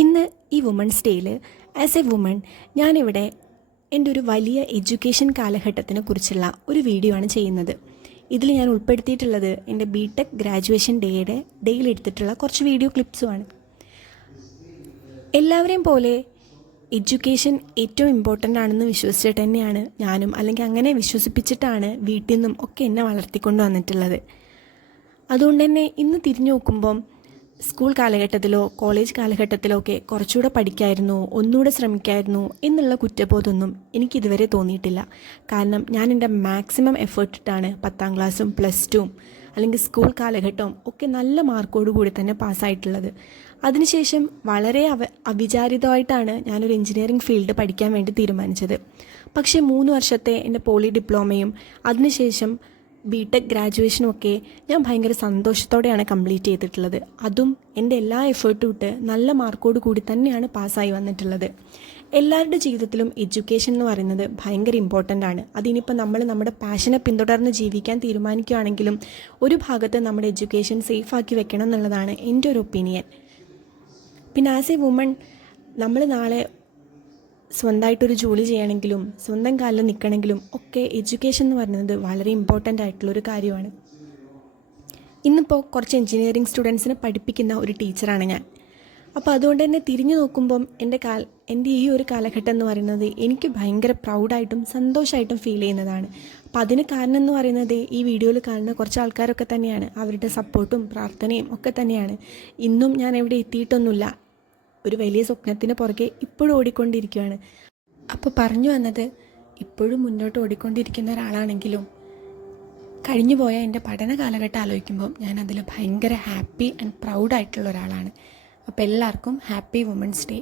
ഇന്ന് ഈ വുമൺസ് ഡേയിൽ ആസ് എ വുമൺ ഞാനിവിടെ എൻ്റെ ഒരു വലിയ എഡ്യൂക്കേഷൻ കാലഘട്ടത്തിനെ കുറിച്ചുള്ള ഒരു വീഡിയോ ആണ് ചെയ്യുന്നത്. ഇതിൽ ഞാൻ ഉൾപ്പെടുത്തിയിട്ടുള്ളത് എൻ്റെ ബിടെക് ഗ്രാജുവേഷൻ ഡേയിൽ എടുത്തിട്ടുള്ള കുറച്ച് വീഡിയോ ക്ലിപ്സുമാണ്. എല്ലാവരെയും പോലെ എഡ്യൂക്കേഷൻ ഏറ്റവും ഇമ്പോർട്ടൻ്റ് ആണെന്ന് വിശ്വസിച്ചിട്ട് തന്നെയാണ് ഞാനും, അല്ലെങ്കിൽ അങ്ങനെ വിശ്വസിപ്പിച്ചിട്ടാണ് വീട്ടിൽ നിന്നും ഒക്കെ എന്നെ വളർത്തിക്കൊണ്ട് വന്നിട്ടുള്ളത്. അതുകൊണ്ട് തന്നെ ഇന്ന് തിരിഞ്ഞു നോക്കുമ്പം സ്കൂൾ കാലഘട്ടത്തിലോ കോളേജ് കാലഘട്ടത്തിലോ ഒക്കെ കുറച്ചുകൂടെ പഠിക്കായിരുന്നു, ഒന്നുകൂടെ ശ്രമിക്കായിരുന്നു എന്നുള്ള കുറ്റബോധമൊന്നും എനിക്കിതുവരെ തോന്നിയിട്ടില്ല. കാരണം ഞാൻ എൻ്റെ മാക്സിമം എഫേർട്ട് ഇട്ടാണ് 10ാം ക്ലാസ്സും +2 അല്ലെങ്കിൽ സ്കൂൾ കാലഘട്ടവും ഒക്കെ നല്ല മാർക്കോട് കൂടി തന്നെ പാസ്സായിട്ടുള്ളത്. അതിനുശേഷം വളരെ അവിചാരിതമായിട്ടാണ് ഞാനൊരു എഞ്ചിനീയറിംഗ് ഫീൽഡ് പഠിക്കാൻ വേണ്ടി തീരുമാനിച്ചത്. പക്ഷേ 3 വർഷത്തെ എൻ്റെ പോളി ഡിപ്ലോമയും അതിനുശേഷം ബിടെക് ഗ്രാജുവേഷനും ഒക്കെ ഞാൻ ഭയങ്കര സന്തോഷത്തോടെയാണ് കംപ്ലീറ്റ് ചെയ്തിട്ടുള്ളത്. അതും എൻ്റെ എല്ലാ എഫേർട്ടും ഇട്ട് നല്ല മാർക്കോട് കൂടി തന്നെയാണ് പാസ്സായി വന്നിട്ടുള്ളത്. എല്ലാവരുടെ ജീവിതത്തിലും എഡ്യൂക്കേഷൻ എന്ന് പറയുന്നത് ഭയങ്കര ഇമ്പോർട്ടൻ്റ് ആണ്. അതിനിപ്പോൾ നമ്മൾ നമ്മുടെ പാഷനെ പിന്തുടർന്ന് ജീവിക്കാൻ തീരുമാനിക്കുകയാണെങ്കിലും ഒരു ഭാഗത്ത് നമ്മുടെ എഡ്യൂക്കേഷൻ സേഫാക്കി വെക്കണം എന്നുള്ളതാണ് എൻ്റെ ഒരു ഒപ്പീനിയൻ. പിന്നെ ആസ് എ വുമൺ നമ്മൾ നാളെ സ്വന്തമായിട്ടൊരു ജോലി ചെയ്യണമെങ്കിലും സ്വന്തം കാലിൽ നിൽക്കണമെങ്കിലും ഒക്കെ എഡ്യൂക്കേഷൻ എന്ന് പറയുന്നത് വളരെ ഇമ്പോർട്ടൻ്റ് ആയിട്ടുള്ളൊരു കാര്യമാണ്. ഇന്നിപ്പോൾ കുറച്ച് എൻജിനീയറിംഗ് സ്റ്റുഡൻസിനെ പഠിപ്പിക്കുന്ന ഒരു ടീച്ചറാണ് ഞാൻ. അപ്പോൾ അതുകൊണ്ട് തന്നെ തിരിഞ്ഞു നോക്കുമ്പം എൻ്റെ ഈ ഒരു കാലഘട്ടം എന്ന് പറയുന്നത് എനിക്ക് ഭയങ്കര പ്രൗഡായിട്ടും സന്തോഷമായിട്ടും ഫീൽ ചെയ്യുന്നതാണ്. അപ്പോൾ അതിന് കാരണം എന്ന് പറയുന്നത് ഈ വീഡിയോയിൽ കാണുന്ന കുറച്ച് ആൾക്കാരൊക്കെ തന്നെയാണ്. അവരുടെ സപ്പോർട്ടും പ്രാർത്ഥനയും ഒക്കെ തന്നെയാണ്. ഇന്നും ഞാൻ എവിടെ എത്തിയിട്ടൊന്നുമില്ല, ഒരു വലിയ സ്വപ്നത്തിന് പുറകെ ഇപ്പോഴും ഓടിക്കൊണ്ടിരിക്കുകയാണ്. അപ്പോൾ പറഞ്ഞു വന്നത്, ഇപ്പോഴും മുന്നോട്ട് ഓടിക്കൊണ്ടിരിക്കുന്ന ഒരാളാണെങ്കിലും കഴിഞ്ഞുപോയ എൻ്റെ പഠന കാലഘട്ടം ആലോചിക്കുമ്പോൾ ഞാനതിൽ ഭയങ്കര ഹാപ്പി ആൻഡ് പ്രൗഡായിട്ടുള്ള ഒരാളാണ്. അപ്പോൾ എല്ലാവർക്കും ഹാപ്പി വുമൺസ് ഡേ.